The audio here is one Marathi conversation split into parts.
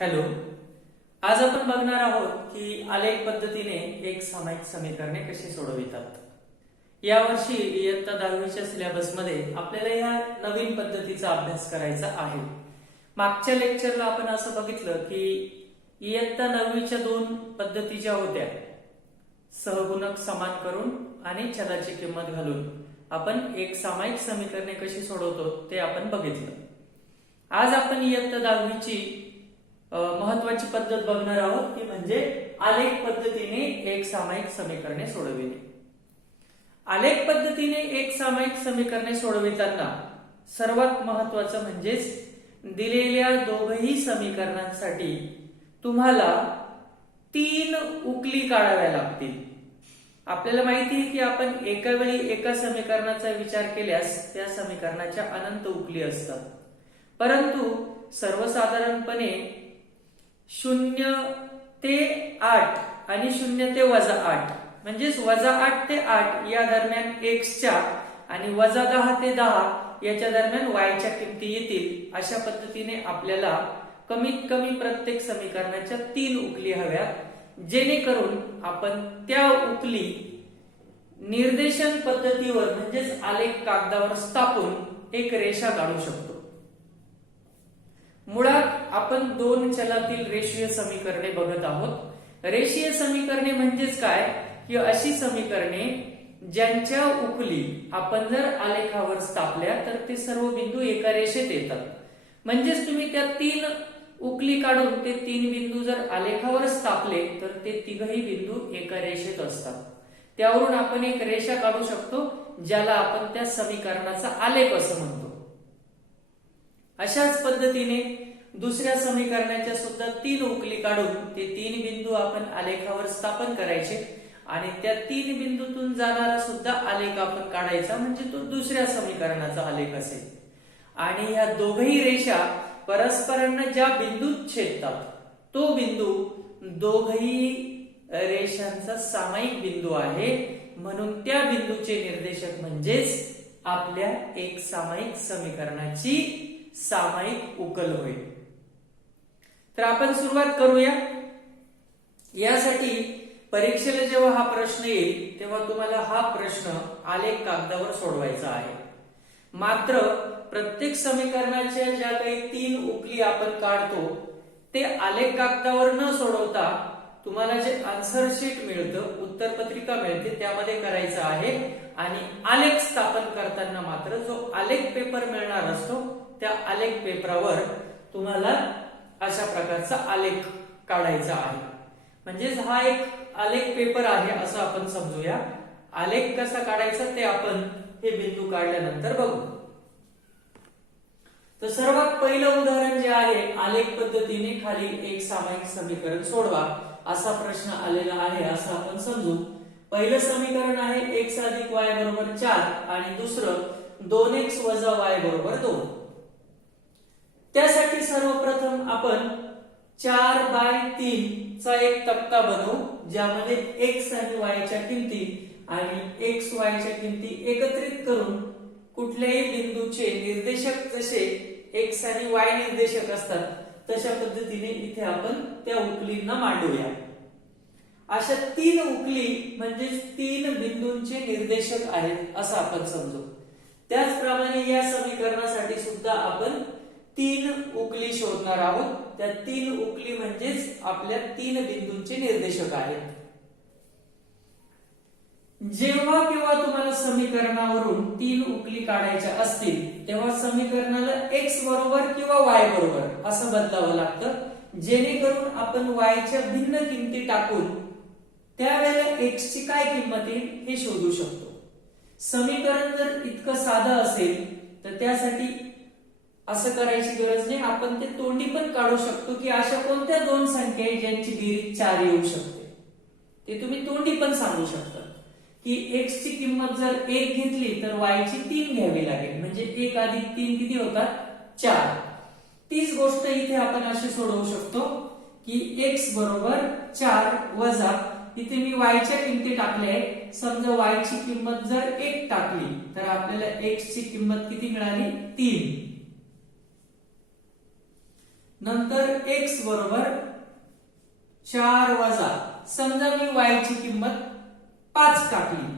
हॅलो. आज आपण बघणार आहोत की आलेख पद्धतीने एक सामायिक समीकरणे कशी सोडवितात. यावर्षी इयत्ता 10वीच्या सिलेबसमध्ये आपल्याला या नवीन पद्धतीचा अभ्यास करायचा आहे. मागच्या लेक्चरला आपण असं बघितलं की इयत्ता 9वीच्या दोन पद्धती ज्या होत्या, सहगुणक समान करून आणि चलाची किंमत घालून आपण एक सामायिक समीकरणे कशी सोडवतो ते आपण बघितलं. आज आपण इयत्ता 10वीची महत्वाची पद्धत बघणार आहोत ती म्हणजे आलेख पद्धतीने एक सामायिक समीकरणे सोडविणे. आलेख पद्धतीने एक सामायिक समीकरणे सोडविताना सर्वात महत्वाचं म्हणजेच दिलेल्या दोघही समीकरणांसाठी तुम्हाला 3 उकली काढाव्या लागतील. आपल्याला माहिती आहे की आपण एका वेळी एका समीकरणाचा विचार केल्यास त्या समीकरणाच्या अनंत उकली असतात, परंतु सर्वसाधारणपणे 0 ते 8 आणि 0 ते -8 म्हणजेच -8 ते 8 या दरम्यान x च्या आणि -10 ते 10 याच्या दरम्यान y च्या किमती येतील. अशा पद्धतीने आपल्याला कमीत कमी प्रत्येक समीकरणाच्या 3 उकली हव्यात, जेणेकरून आपण त्या उकली निर्देशन पद्धतीवर म्हणजेच आलेख कागदावर स्थापून एक रेषा काढू शकतो. मुळात आपण दोन चलातील रेषीय समीकरणे बघत आहोत. रेषीय समीकरणे म्हणजेच काय की अशी समीकरणे ज्यांच्या उकली आपण जर आलेखावर स्थापल्या तर ते सर्व बिंदू एका रेषेत येतात. म्हणजेच तुम्ही त्या 3 उकली काढून ते 3 बिंदू जर आलेखावर स्थापले तर ते तिघही बिंदू एका रेषेत असतात. त्यावरून आपण एक रेषा काढू शकतो ज्याला आपण त्या समीकरणाचा आलेख असं म्हणतो. अशाच पद्धतीने दुसऱ्या समीकरणाच्या सुद्धा 3 उकली काढून ते 3 बिंदू आपण आलेखावर स्थापन करायचे आणि त्या 3 बिंदूतून जाणारा सुद्धा आलेख आपण काढायचा, म्हणजे तो दुसऱ्या समीकरणाचा आलेख असेल. आणि ह्या दोघही रेषा परस्परांना ज्या बिंदूत छेदतात तो बिंदू दोघही रेषांचा सामायिक बिंदू आहे, म्हणून त्या बिंदूचे निर्देशक म्हणजेच आपल्या एक सामायिक समीकरणाची सामायिक उकल होईल. तर आपण सुरुवात करूया. यासाठी परीक्षेला जेव्हा हा प्रश्न येईल तेव्हा तुम्हाला हा प्रश्न आलेख कागदावर सोडवायचा आहे. मात्र प्रत्येक समीकरणाच्या ज्या काही 3 उकली आपण काढतो ते आलेख कागदावर न सोडवता तुम्हाला जे आन्सर शीट मिळतं, उत्तरपत्रिका मिळते, त्यामध्ये करायचं आहे. आणि आलेख स्थापन करताना मात्र जो आलेख पेपर मिळणार असतो त्या आलेख पेपरावर तुम्हाला अशा प्रकारचा आलेख काढायचा आहे. म्हणजेच हा एक आलेख पेपर आहे असं आपण समजूया. आलेख कसा काढायचा ते आपण हे बिंदू काढल्यानंतर बघू. तर सर्वात पहिलं उदाहरण जे आहे, आलेख पद्धतीने खाली एक सामायिक समीकरण सोडवा असा प्रश्न आलेला आहे असं आपण समजू. पहिलं समीकरण आहे x + y = 4 आणि दुसरं 2x - y = 2. त्यासाठी सर्वप्रथम आपण 4/3 चा एक तक्ता बनवू, ज्यामध्ये x आणि y च्या किमती आणि x y च्या किमती एकत्रित करून कुठल्याही बिंदूचे निर्देशक जसे x आणि y निर्देशक असतात तशा पद्धतीने इथे आपण त्या उकलींना मांडूया. अशा 3 उकली म्हणजे 3 बिंदूंचे निर्देशक आहेत असं आपण समजू. त्याचप्रमाणे या समीकरणासाठी सुद्धा आपण 3 उकली शोधणार आहोत. त्या 3 उकली म्हणजेच आपल्या 3 बिंदूंचे निर्देशक आहेत. जेव्हा केव्हा तुम्हाला समीकरणावरून 3 उकली काढायच्या असतील तेव्हा समीकरणाला x बरोबर किंवा y बरोबर असं बदलावं लागतं, जेणेकरून आपण y च्या भिन्न किमती टाकून त्यावेळेला x ची काय किंमत येईल हे शोधू शकतो. समीकरण जर इतकं साधं असेल तर त्यासाठी असं करायची गरज नाही. आपण ते तोंडी पण काढू शकतो की अशा कोणत्या 2 संख्या आहेत ज्यांची बेरीज 4 येऊ शकते. ते तुम्ही तोंडी पण सांगू शकता की x ची किंमत जर 1 घेतली तर y ची 3 घ्यावी लागेल, म्हणजे 1 + 3 किती होतात 4. तीच गोष्ट इथे आपण अशी सोडवू शकतो की x बरोबर 4 वजा इथे मी y च्या किमती टाकल्या आहेत. समजा y ची किंमत जर 1 टाकली तर आपल्याला x ची किंमत किती मिळाली 3. नंतर x बरोबर 4 वजा, समजा मी y ची किंमत 5 टाकली,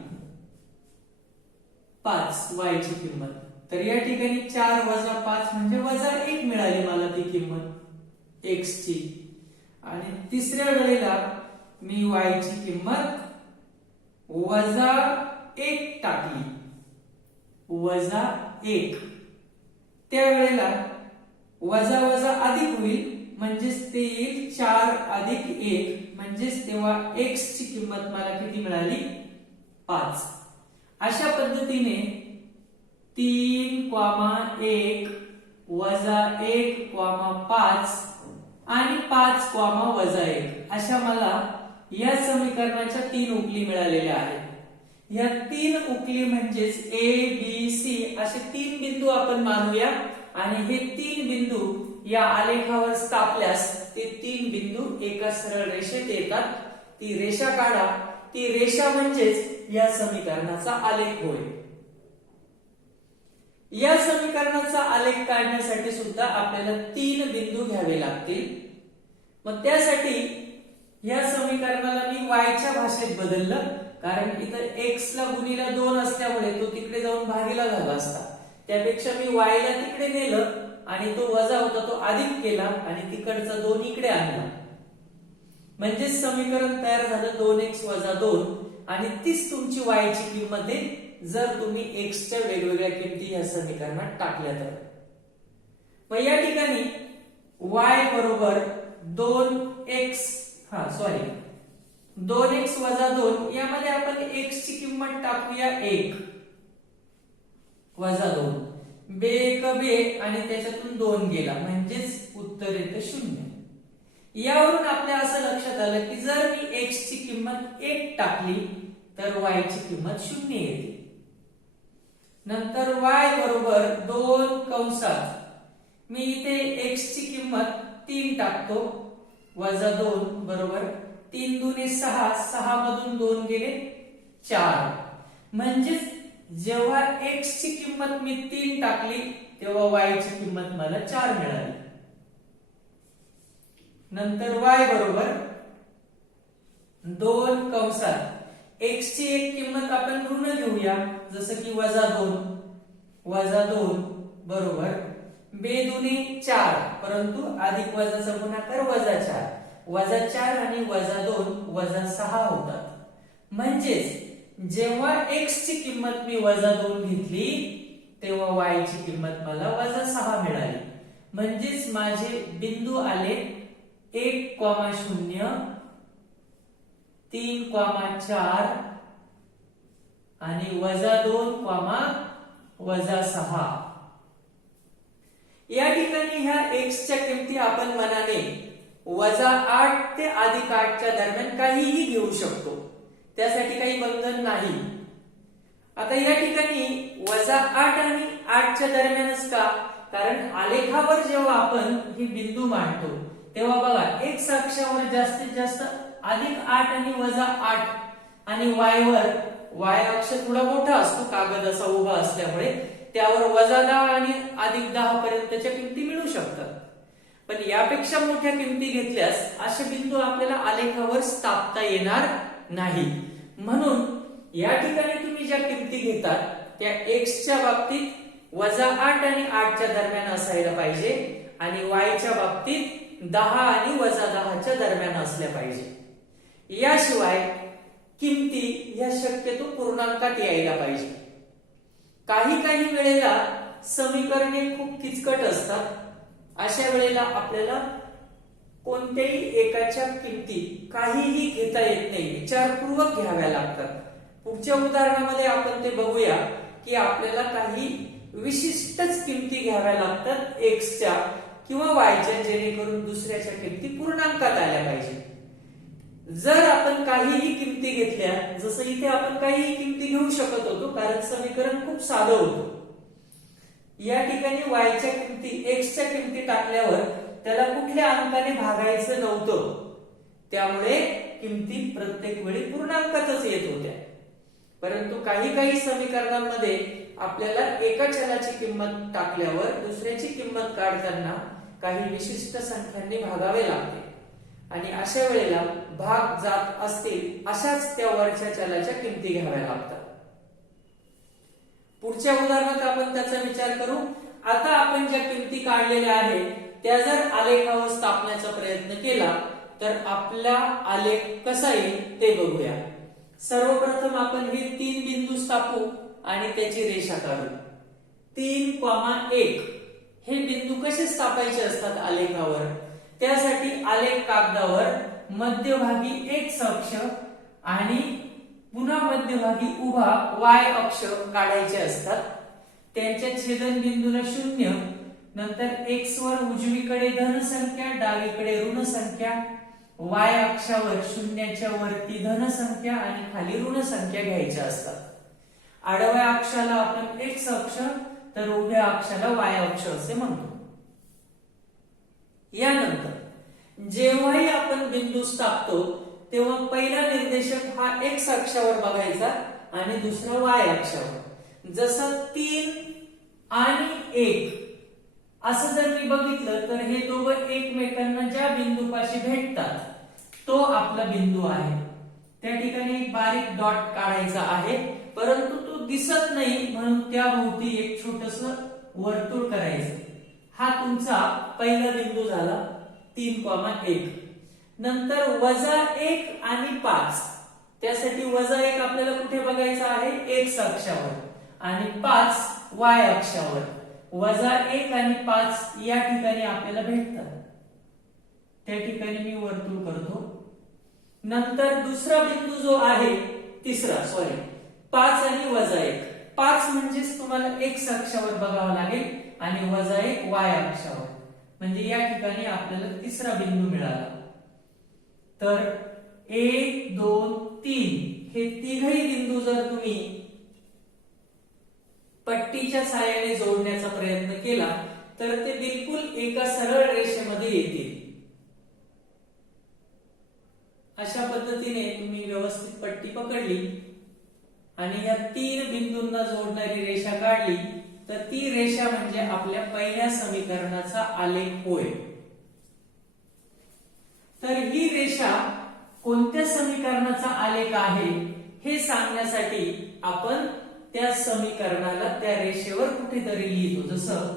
5 y ची किंमत, तर या ठिकाणी 4 वजा 5 म्हणजे वजा 1 मिळाली मला ती किंमत x ची. आणि तिसऱ्या वेळेला मी y ची किंमत वजा 1 टाकली, वजा 1, त्यावेळेला वजा वजा अधिक होईल, म्हणजेच ते येईल 4 अधिक 1, म्हणजेच तेव्हा x ची किंमत मला किती मिळाली 5. अशा पद्धतीने 3, 1 वजा 1, 5 आणि 5, वजा 1 अशा मला या समीकरणाच्या 3 उकली मिळालेल्या आहेत. या 3 उकली म्हणजेच A B C असे 3 बिंदू आपण मानूया आणि हे 3 बिंदू या आलेखावर स्थापल्यास ते 3 बिंदू एका सरळ रेषेत येतात. ती रेषा काढा, ती रेषा म्हणजेच या समीकरणाचा आलेख होय. या समीकरणाचा आलेख काढण्यासाठी सुद्धा आपल्याला 3 बिंदू घ्यावे लागतील. मग त्यासाठी या समीकरणाला मी y च्या भाषेत बदललं, कारण इथं x ला गुणीला 2 असल्यामुळे तो तिकडे जाऊन भागीला झाला असता. त्यापेक्षा मी y ला तिकडे नेलं आणि तो वजा होता तो अधिक केला आणि तिकडचा 2 इकडे आणला, म्हणजे समीकरण तयार झालं 2x वजा 2. आणि तीच तुमची y ची किंमत आहे जर तुम्ही x च्या वेगवेगळ्या किमती या समीकरणात टाकल्या तर. मग या ठिकाणी y बरोबर 2x 2x वजा 2, यामध्ये आपण x ची किंमत टाकूया 1 वजा 2, बे एक बे आणि त्याच्यातून 2 गेला, म्हणजेच उत्तर येतं 0. यावरून आपल्या असं लक्षात आलं की जर मी x ची किंमत 1 टाकली तर y ची किंमत 0 येते. नंतर y बरोबर 2 कंसात मी इथे x ची किंमत 3 टाकतो, वजा 2 बरोबर 3 दुने 6, 6 मधून 2 गेले 4, म्हणजेच जेव्हा x ची किंमत मी 3 टाकली तेव्हा y ची किंमत मला 4 मिळाली. नंतर y बरोबर 2 कंसात x ची एक किंमत आपण ऋण घेऊया, जसं की वजा 2 बरोबर बे दुने 4, परंतु अधिक वजाचा गुणाकार वजा 4, वजा 4 आणि वजा 2 वजा 6 होतात. म्हणजेच जेव्हा x ची किंमत मी वजा 2 घेतली तेव्हा y ची किंमत मला वजा 6 मिळाली. म्हणजेच माझे बिंदू आले 1,0, 3,4 आणि वजा 2, वजा 6. या ठिकाणी ह्या x च्या किमती आपण मनाने वजा 8 ते अधिक 8 च्या दरम्यान काहीही घेऊ शकतो, त्यासाठी काही बंधन नाही. आता या ठिकाणी वजा 8 आणि 8 च्या दरम्यानच का? कारण आलेखावर जेव्हा आपण हे बिंदू मांडतो तेव्हा बघा x अक्षावर जास्तीत जास्त अधिक 8 आणि वजा 8 आणि y वर y अक्ष थोडा मोठा असतो कागद असा उभा असल्यामुळे, त्यावर वजा 10 आणि अधिक 10 पर्यंतच्या किमती मिळू शकतात. पण यापेक्षा मोठ्या किमती घेतल्यास असे बिंदू आपल्याला आलेखावर स्थापता येणार नाही. म्हणून या ठिकाणी तुम्ही ज्या किमती घेतात त्या x च्या बाबतीत वजा 8 आणि 8 च्या दरम्यान असायला पाहिजे आणि y च्या बाबतीत 10 आणि वजा 10 च्या दरम्यान असल्या पाहिजे. याशिवाय किमती या शक्यतो पूर्णांकात यायला पाहिजे. काही वेळेला समीकरणे खूप किचकट असतात, अशा वेळेला आपल्याला कोणत्याही एकाच्या किमती काहीही घेता येत नाही, विचारपूर्वक घ्याव्या लागतात. पुढच्या उदाहरणामध्ये आपण ते बघूया की आपल्याला काही विशिष्टच किमती घ्याव्या लागतात x च्या किंवा y च्या, जेणेकरून दुसऱ्याच्या किमती पूर्णांकात आल्या पाहिजे. जर आपण काहीही किमती घेतल्या, जसं इथे आपण काहीही किमती घेऊ शकत होतो कारण समीकरण खूप साधं होतं. या ठिकाणी y च्या किमती x च्या किमती टाकल्यावर त्याला कुठल्या अंकाने भागायचं नव्हतं, त्यामुळे किमती प्रत्येक वेळी पूर्णांकातच येत होत्या. परंतु काही समीकरणांमध्ये आपल्याला एका चलाची किंमत टाकल्यावर दुसऱ्याची किंमत काढताना काही विशिष्ट संख्यांनी भागावे लागते आणि अशा वेळेला भाग जात असतील अशाच त्या वरच्या चलाच्या किमती घ्याव्या लागतात. पुढच्या उदाहरणात आपण त्याचा विचार करू. आता आपण ज्या किमती काढलेल्या आहेत त्या जर आलेखावर स्थापण्याचा प्रयत्न केला तर आपला आलेख कसा येईल ते बघूया. सर्वप्रथम आपण हे 3 बिंदू स्थापू आणि त्याची रेषा काढू. 3,1 हे बिंदू कसे स्थापायचे असतात आलेखावर? त्यासाठी आलेख कागदावर मध्यभागी एक्स अक्ष आणि पुन्हा मध्यभागी उभा वाय अक्ष काढायचे असतात. त्यांच्या छेदन बिंदूला 0, नंतर एक्स वर उजवीकडे धन संख्या, डावीकडे ऋण संख्या, वाय अक्षावर शून्याच्या वरती धन संख्या आणि खाली ऋण संख्या घ्यायच्या असतात. आडव्या अक्षाला आपण एक्स अक्ष तर उभ्या अक्षाला वाय अक्ष असे म्हणतो. यानंतर जेव्हाही आपण बिंदू स्थापतो तेव्हा पहिला निर्देशक हा एक्स अक्षावर बघायचा आणि दुसरा वाय अक्षावर. जसं 3 आणि 1 असं जर मी बघितलं तर हे दोघं एकमेकांना ज्या बिंदूपाशी भेटतात तो आपला बिंदू आहे. त्या ठिकाणी एक बारीक डॉट काढायचा आहे, परंतु तो दिसत नाही म्हणून त्या भोवती एक छोटंसं वर्तुळ करायचं. हा तुमचा पहिला बिंदू झाला 3,1. नंतर -1 आणि 5. त्यासाठी -1 आपल्याला कुठे बघायचा आहे? एक्स अक्षावर आणि 5 वाय अक्षावर. -1 आणि 5 या ठिकाणी आपल्याला भेटतात. त्या ठिकाणी मी वर्तुळ करतो. नंतर दुसरा बिंदू जो आहे तिसरा 5 आणि -1. 5 म्हणजेच तुम्हाला एक्स अक्षावर बघावं लागेल आणि -1 वाय अक्षावर. म्हणजे या ठिकाणी आपल्याला तिसरा बिंदू मिळाला. तर 1, 2, 3 हे तिघही बिंदू जर तुम्ही पट्टीच्या साहाय्याने जोडण्याचा प्रयत्न केला तर ते बिलकुल एका सरळ रेषेमध्ये येतील. अशा पद्धतीने तुम्ही व्यवस्थित पट्टी पकडली आणि या 3 बिंदूंना जोडणारी रेषा काढली तर ती रेषा म्हणजे आपल्या पहिल्या समीकरणाचा आलेख होय. तर ही रेषा कोणत्या समीकरणाचा आलेख आहे हे सांगण्यासाठी आपण त्या समीकरणाला त्या रेषेवर कुठेतरी लिहितो. जसं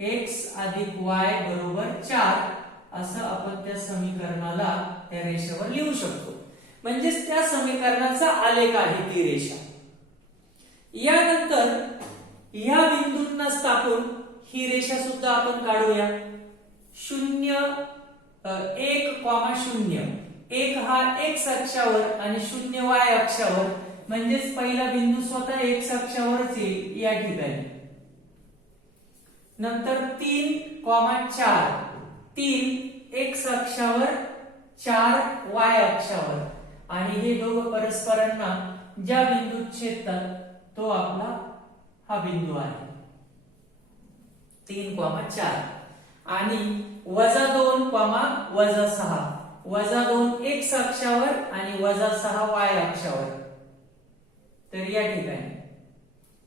x + y = 4 असं आपण त्या समीकरणाला त्या रेषेवर लिहू शकतो. म्हणजेच त्या समीकरणाचा आलेख आहे ती रेषा. यानंतर ह्या बिंदूंना स्थापून ही रेषा सुद्धा आपण काढूया. 0, 1,0. 1 हा x अक्षावर आणि 0 y अक्षावर. म्हणजेच पहिला बिंदू स्वतः एक्स अक्षावरच येईल या ठिकाणी. नंतर 3,4. 3 एक्स अक्षावर, 4 वाय अक्षावर आणि हे दोघं परस्परांना ज्या बिंदूत छेदतात तो आपला हा बिंदू आहे 3,4. आणि -2, -6. -2 एक्स अक्षावर आणि -6 वाय अक्षावर. तर या ठिकाणी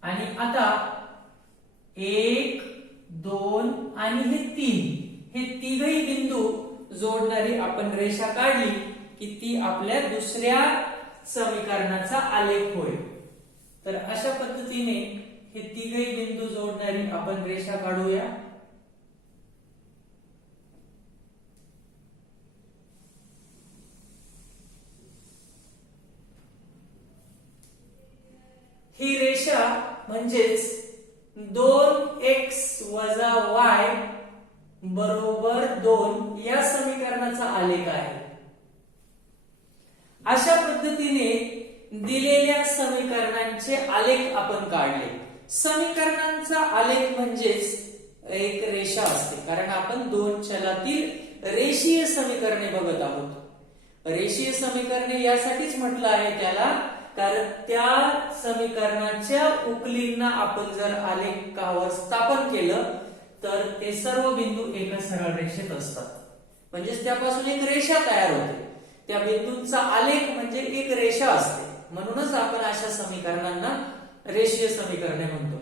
आणि आता 1, 2 आणि हे 3 हे तिघही बिंदू जोडणारी आपण रेषा काढली की ती आपल्या दुसऱ्या समीकरणाचा आलेख होईल. तर अशा पद्धतीने हे तिघही बिंदू जोडणारी आपण रेषा काढूया. ही रेषा म्हणजेच 2x - y = 2 या समीकरणाचा आलेख आहे. अशा पद्धतीने दिलेल्या समीकरणांचे आलेख आपण काढले. समीकरणांचा आलेख म्हणजेच एक रेषा असते, कारण आपण 2 चलातील रेषीय समीकरणे बघत आहोत. रेषीय समीकरणे यासाठीच म्हटलं आहे त्याला, कारण त्या समीकरणाच्या उकलींना आपण जर आलेखावर स्थापन केलं तर ते सर्व बिंदू एका सरळ रेषेत असतात. म्हणजेच त्यापासून एक रेषा तयार होते. त्या बिंदूंचा आलेख म्हणजे एक रेषा असते. म्हणूनच आपण अशा समीकरणांना रेषीय समीकरणे म्हणतो.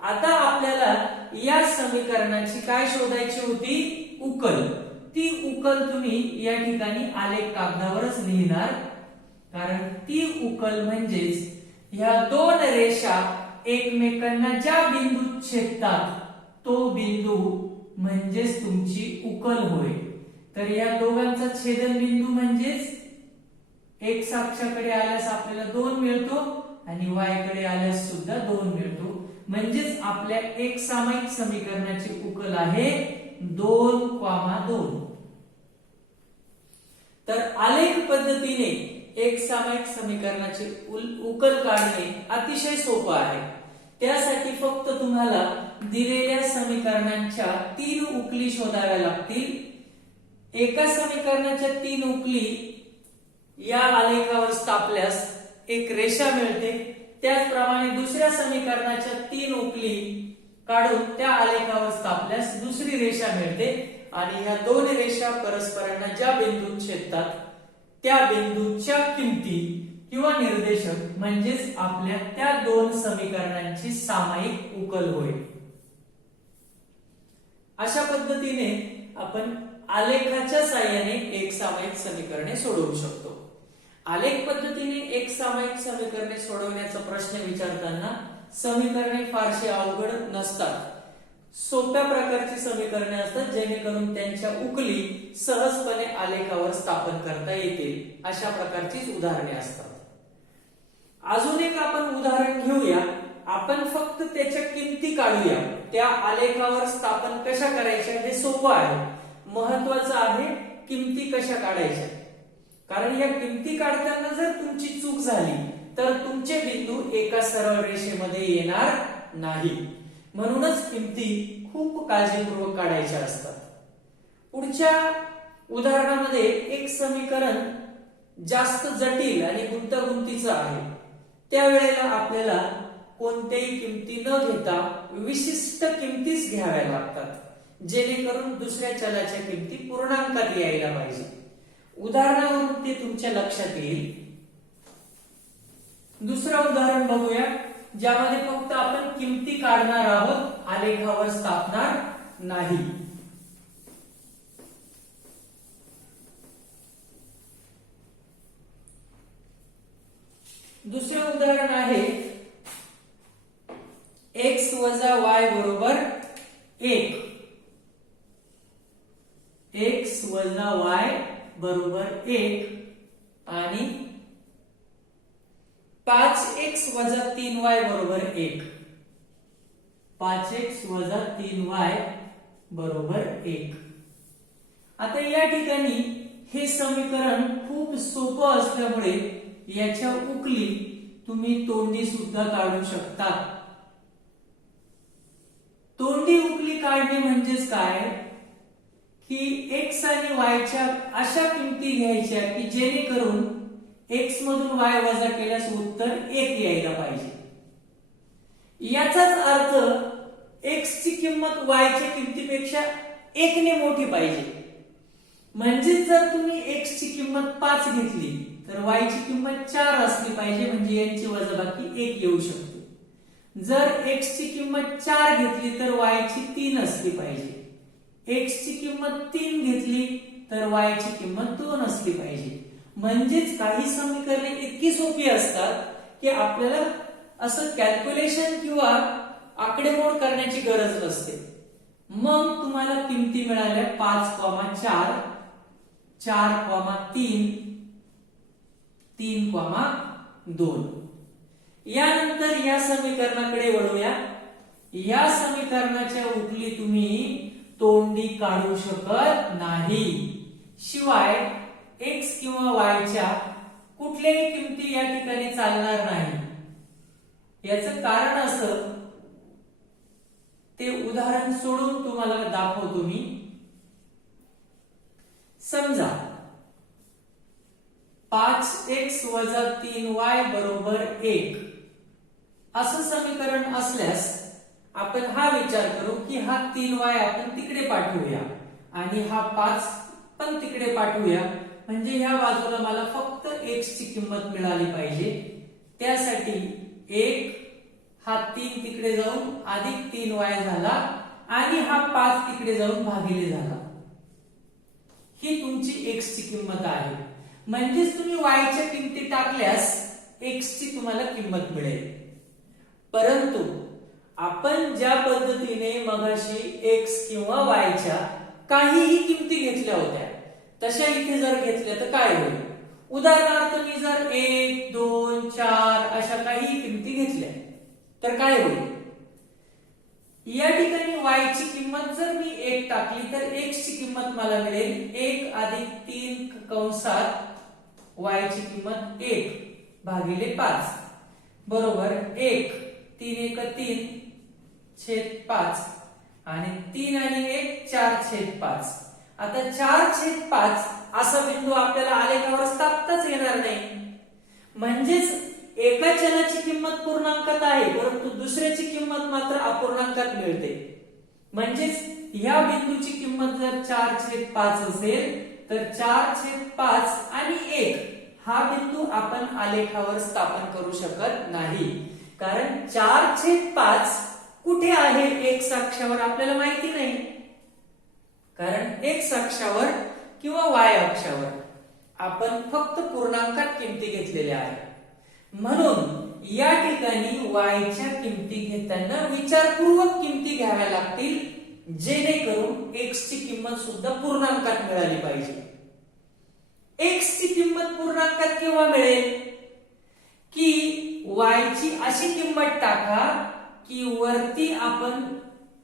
आता आपल्याला या समीकरणाची काय शोधायची होती? उकल. ती उकल तुम्ही या ठिकाणी आलेख कागदावरच लिहिणार, कारण ती उकल म्हणजेच ह्या दोन रेषा एकमेकांना ज्या बिंदूत छेदतात तो बिंदू म्हणजेच तुमची उकल होय. तर या दोघांचा छेदन बिंदू म्हणजेच एक्स अक्षाकडे आल्यास आपल्याला 2 मिळतो आणि वाय कडे आल्यास सुद्धा 2 मिळतो. म्हणजेच आपल्या एक सामायिक समीकरणाची उकल आहे 2,2. तर आलेख पद्धतीने एक सामायिक समीकरणाची उकल काढणे अतिशय सोपं आहे. त्यासाठी फक्त तुम्हाला दिलेल्या समीकरणांच्या 3 उकली शोधाव्या लागतील. एका समीकरणाच्या 3 उकली या आलेखावर स्थापल्यास एक रेषा मिळते. त्याचप्रमाणे दुसऱ्या समीकरणाच्या 3 उकली काढून त्या आलेखावर स्थापल्यास दुसरी रेषा मिळते आणि ह्या दोन रेषा परस्परांना ज्या बिंदूत छेदतात त्या बिंदूच्या किमती किंवा निर्देशक म्हणजेच आपल्या त्या दोन समीकरणांची सामायिक उकल होय. अशा पद्धतीने आपण आलेखाच्या साहाय्याने एक सामायिक समीकरणे सोडवू शकतो. आलेख पद्धतीने एक सामायिक समीकरणे सोडवण्याचा प्रश्न विचारताना समीकरणे फारशी अवघड नसतात. सोप्या प्रकारची समीकरणे असतात जेणेकरून त्यांच्या उकली सहजपणे आलेखावर स्थापन करता येतील अशा प्रकारची उदाहरणे असतात. अजून एक आपण उदाहरण घेऊया. आपण फक्त त्याच्या किमती काढूया. त्या आलेखावर स्थापन कशा करायच्या हे सोपं आहे. महत्वाचं आहे किमती कशा काढायच्या, कारण या किमती काढताना जर तुमची चूक झाली तर तुमचे बिंदू एका सरळ रेषेमध्ये येणार नाही. म्हणूनच किमती खूप काळजीपूर्वक काढायच्या असतात. पुढच्या उदाहरणामध्ये एक समीकरण जास्त जटिल आणि गुंतागुंतीचं आहे. त्यावेळेला आपल्याला कोणत्याही किमती न घेता विशिष्ट किमतीच घ्याव्या लागतात, जेणेकरून दुसऱ्या चलाच्या किमती पूर्णांकात यायला पाहिजे. उदाहरणावरून ते तुमच्या लक्षात येईल. दुसरं उदाहरण बघूया, ज्यामध्ये फक्त आपण किमती काढणार आहोत, आलेखावर स्थापणार नाही. दुसरं उदाहरण आहे x वजा y बरोबर 1. x वजा y बरोबर 1 आणि 5x वजा 3y बरोबर 1. 5x वजा 3y बरोबर 1. आता या ठिकाणी हे समीकरण खूप सोपं असल्यामुळे याच्या उकली तुम्ही तोंडी सुद्धा काढू शकता. तोंडी उकली काढणे म्हणजेच काय की x आणि y च्या अशा किमती घ्यायच्या की जेणेकरून x मधून y वजा केल्यास उत्तर 1 यायला पाहिजे. याचाच अर्थ x ची किंमत y च्या किमतीपेक्षा 1 ने मोठी पाहिजे. म्हणजे जर तुम्ही x ची किंमत 5 घेतली तर y ची किंमत 4 असली पाहिजे, म्हणजे यांची वजाबाकी 1 येऊ शकते. जर x ची किंमत 4 घेतली तर y ची 3 असली पाहिजे. x ची किंमत 3 घेतली तर y ची किंमत 2 असली पाहिजे. म्हणजेच काही समीकरणे इतकी सोपी असतात की आपल्याला असं कॅल्क्युलेशन किंवा आकडेमोड करण्याची गरज नसते. मग तुम्हाला किमती मिळाल्या 5,4, 4,3, 3,2. यानंतर या समीकरणाकडे वळूया. या समीकरणाच्या उकली तुम्ही तोंडी काढू शकत नाही. शिवाय x किंवा y च्या कुठल्याही किमती या ठिकाणी चालणार नाही. याचं कारण असं, ते उदाहरण सोडून तुम्हाला दाखवतो मी. समजा 5x वजा 3y बरोबर 1 असं समीकरण असल्यास आपण हा विचार करू की हा 3y आपण तिकडे पाठवूया आणि हा 5 पण तिकडे पाठवूया. म्हणजे ह्या बाजूला मला फक्त x ची किंमत मिळाली पाहिजे. त्यासाठी 1 हा 3 तिकडे जाऊन अधिक 3y झाला आणि हा 5 तिकडे जाऊन भागिले झाला. ही तुमची x ची किंमत आहे. म्हणजेच तुम्ही y च्या किमती टाकल्यास x ची तुम्हाला किंमत मिळेल. परंतु आपण ज्या पद्धतीने मगाशी x किंवा y च्या काहीही किमती घेतल्या होत्या तशा इथे जर घेतल्या तर काय होईल? उदाहरणार्थ मी जर 1 2 4 अशा काही किमती घेतल्या तर काय होईल? या ठिकाणी y ची किंमत जर मी 1 टाकली तर x ची किंमत मला मिळेल 1 अधिक 3 कंसात y ची किंमत 1 भागिले 5 बरोबर 1 3 1 3 छेद 5 आणि 3 आणि 1 4 छेद 5. आता 4 छेद 5 असा बिंदू आपल्याला आलेखावर स्थापताच येणार नाही. म्हणजेच एका चलाची किंमत पूर्णांकात आहे परंतु दुसऱ्याची किंमत मात्र अपूर्णांकात मिळते. म्हणजेच ह्या बिंदूची किंमत जर 4 छेद 5 असेल तर 4 छेद 5 आणि 1 हा बिंदू आपण आलेखावर स्थापन करू शकत नाही. कारण 4 छेद 5 कुठे आहे x अक्षावर आपल्याला माहिती नाही. कारण x अक्षावर किंवा y अक्षावर आपण फक्त पूर्णांकात किमती घेतलेल्या आहेत. म्हणून या ठिकाणी y च्या किमती घेताना विचारपूर्वक किमती घ्याव्या लागतील जेणेकरून x ची किंमत सुद्धा पूर्णांकात मिळाली पाहिजे. x ची किंमत पूर्णांकात केव्हा मिळेल की y ची अशी किंमत टाका की वरती आपण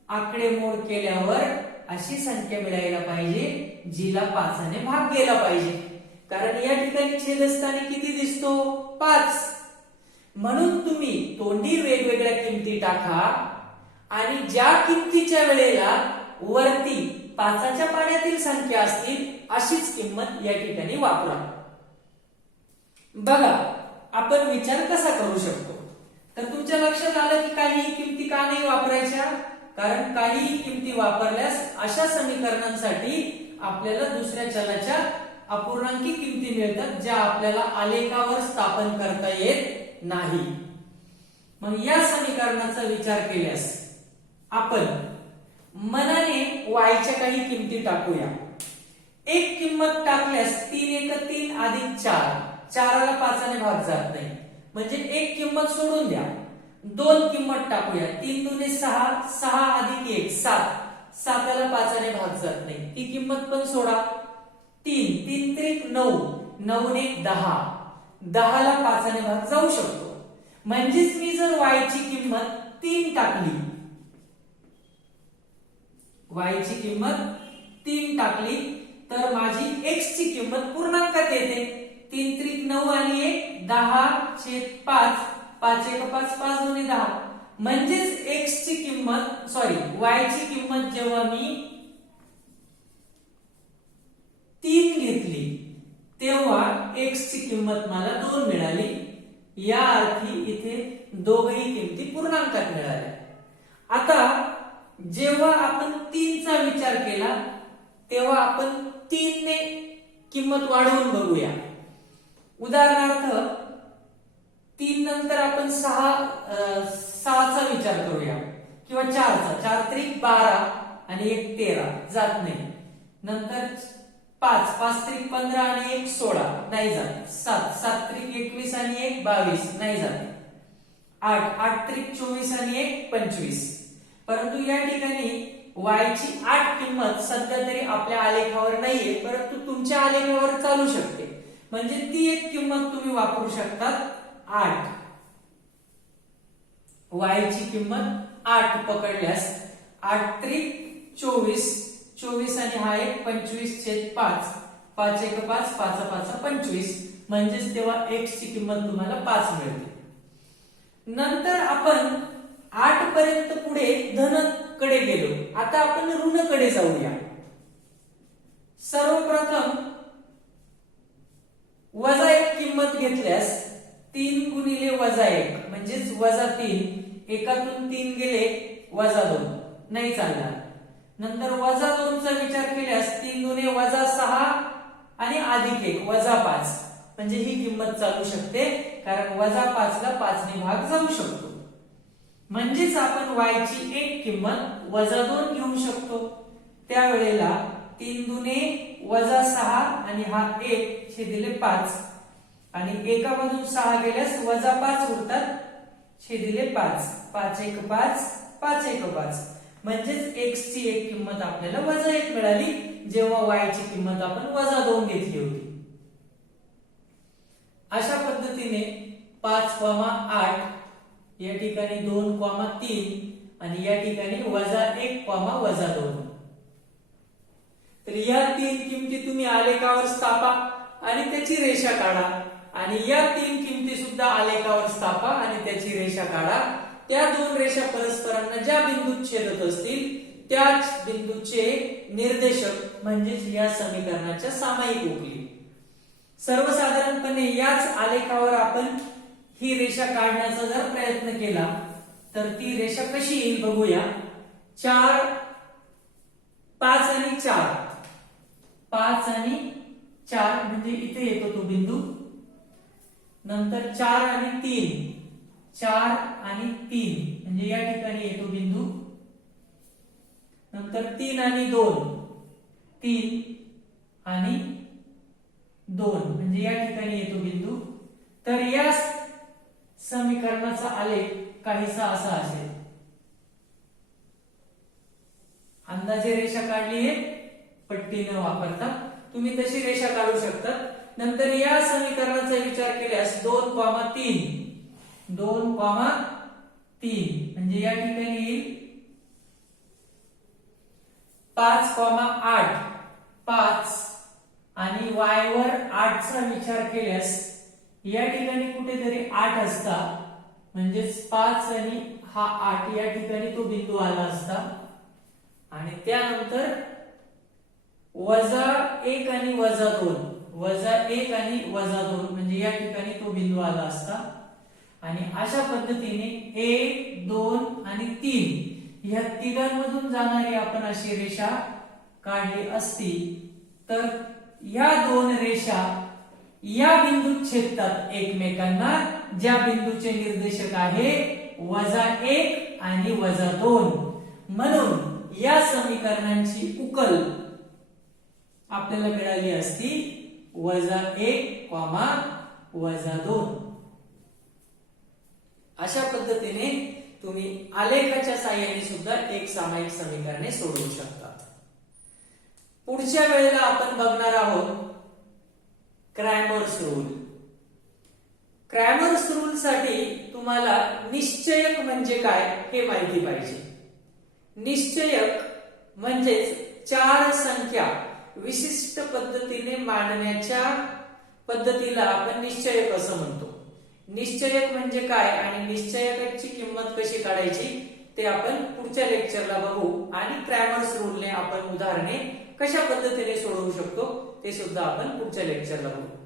आकडेमोड केल्यावर अशी संख्या मिळायला पाहिजे जिला 5 ने भाग गेला पाहिजे. कारण या ठिकाणी छेदस्थानी किती दिसतो 5. म्हणून तुम्ही तोंडी वेगवेगळ्या किमती टाका आणि ज्या किमतीच्या वेळेला वरती 5च्या पाड्यातील संख्या असतील अशीच किंमत या ठिकाणी वापरा. बघा आपण विचार कसा करू शकतो. तर तुमच्या लक्षात आलं की काही किमती का नाही वापरायच्या? कारण काही किमती वापरल्यास अशा समीकरणांसाठी आपल्याला दुसऱ्या चलाच्या अपूर्णांकी किमती मिळतात ज्या आपल्याला आलेखावर स्थापन करता येत नाही. मग या समीकरणाचा विचार केल्यास आपण मनाने y च्या काही किमती टाकूया. एक किंमत टाकल्यास 3 1 3 अधिक 4 4ला 5 ने भाग जात नाही म्हणजे एक किंमत सोडून द्या. दोन किंमत टाकूया 3 2 6 6 अधिक 1 7 7ला 5 ने भाग जात नाही ती किंमत पण सोडा. 3 3 त्रिक 9 9 ने 10 10ला 5 ने भाग जाऊ शकतो. म्हणजेच मी जर y ची किंमत 3 टाकली y ची किंमत 3 टाकली तर माझी x ची किंमत पूर्णांकात येते. 3 त्रिक 9 आणि 1 10 छेद 5 5 1 5 5 2 10. म्हणजेच x ची किंमत y ची किंमत जेव्हा मी 3 घेतली तेव्हा x ची किंमत मला 2 मिळाली. या अर्थी इथे दोघही किमती पूर्णांकात मिळाल्या. आता जेव्हा आपण 3 चा विचार केला तेव्हा आपण 3 ने किंमत वाढवून बघूया. उदाहरणार्थ 3 नंतर आपण 6 चा विचार करूया किंवा 4 चा. 4 त्रिक 12 आणि 1 13 जात नाही. नंतर 5 5 त्रिक 15 आणि 1 16 नाही जात. 7 7 त्रिक 21 आणि 1 22 नाही जात. 8 8 त्रिक 24 आणि 1 25. परंतु या ठिकाणी y ची 8 किंमत सध्या तरी आपल्या आलेखावर नाहीये परंतु तुमच्या आलेखावर चालू शकते. म्हणजे ती एक किंमत तुम्ही वापरू शकतात 8. y ची किंमत 8 पकडल्यास 8 त्रिक 24 24 आणि हा एक 25 छेद 5 5 1 5 5 5 25. म्हणजेच तेव्हा x ची किंमत तुम्हाला 5 मिळते. नंतर आपण 8 पर्यंत पुढे धन कडे गेलो. आता आपण ऋण कडे जाऊया. सर्वप्रथम वजा 1 किंमत घेतल्यास 3 गुणिले वजा 1 म्हणजेच वजा 3. एकातून 3 गेले वजा 2 नाही चालणार. नंतर वजा 2 चा विचार केल्यास 3 दुने वजा 6 आणि अधिक 1 वजा 5 म्हणजे ही किंमत चालू शकते कारण वजा 5 ला 5 ने भाग जाऊ शकतो. म्हणजेच आपण y ची एक किंमत -2 घेऊ शकतो. त्यावेळेला 3 दुने -6 आणि हा 1 छेदिले 5 आणि एकामधून 6 गेल्यास -5 उरतात छेदिले 5. 5 1 5 5 1 5 म्हणजेच x ची एक किंमत आपल्याला -1 मिळाली जेव्हा y ची किंमत आपण -2 घेतली होती. अशा पद्धतीने 5,8 या ठिकाणी 2,3 आणि या ठिकाणी -1, -2. तर या तीन किमती तुम्ही आलेखावर स्थापा आणि त्याची रेषा काढा आणि या तीन किमती सुद्धा आलेखावर स्थापा आणि त्याची रेषा काढा. त्या दोन रेषा परस्परांना ज्या बिंदूत छेदत असतील त्याच बिंदूचे निर्देशक म्हणजेच या समीकरणाच्या सामायिक उकली. सर्वसाधारणपणे याच आलेखावर आपण ही रेषा काढण्याचा जर प्रयत्न केला तर ती रेषा कशी येईल बघूया. 4 5 आणि 4 5 आणि 4 म्हणजे इथे येतो तो बिंदू. नंतर 4 आणि 3 4 आणि 3 म्हणजे या ठिकाणी येतो बिंदू. नंतर 3 आणि 2 3 आणि 2 म्हणजे या ठिकाणी येतो बिंदू. तर या समीकरणाचा आलेख काहीसा असा असेल. अंदाजे रेषा काढली आहे पट्टी न वापरता, तुम्ही तशी रेषा काढू शकता. नंतर या समीकरणाचा विचार केल्यास 2,3 म्हणजे या ठिकाणी येईल 5,8 5 आणि y वर 8 चा विचार केल्यास या ठिकाणी कुठेतरी 8 असता म्हणजेच 5 आणि हा 8 या ठिकाणी तो बिंदू आला असता. आणि त्यानंतर -1 आणि -2 -1 आणि -2 म्हणजे या ठिकाणी तो बिंदू आला असता. आणि अशा पद्धतीने 1 2 आणि 3 या तिघांमधून जाणारी आपण अशी रेषा काढली असती तर या दोन रेषा या बिंदूत छेदतात एकमेकांना ज्या बिंदूचे निर्देशक आहे -1 आणि -2. म्हणून या समीकरणांची उकल आपल्याला मिळाली असती -1, -2. अशा पद्धतीने तुम्ही आलेखाच्या साहाय्याने सुद्धा एक सामायिक समीकरणे सोडवू शकता. पुढच्या वेळेला आपण बघणार आहोत क्रॅमर्स रूल. क्रॅमर्स रूल साठी तुम्हाला निश्चयक म्हणजे काय हे माहिती पाहिजे. निश्चयक म्हणजेच चार संख्या विशिष्ट पद्धतीने मांडण्याच्या पद्धतीला आपण निश्चयक असं म्हणतो. निश्चयक म्हणजे काय आणि निश्चयकाची किंमत कशी काढायची ते आपण पुढच्या लेक्चरला बघू आणि क्रॅमर्स रूलने आपण उदाहरणे कशा पद्धतीने सोडवू शकतो ते सुद्धा आपण पुढच्या लेक्चरला बघू.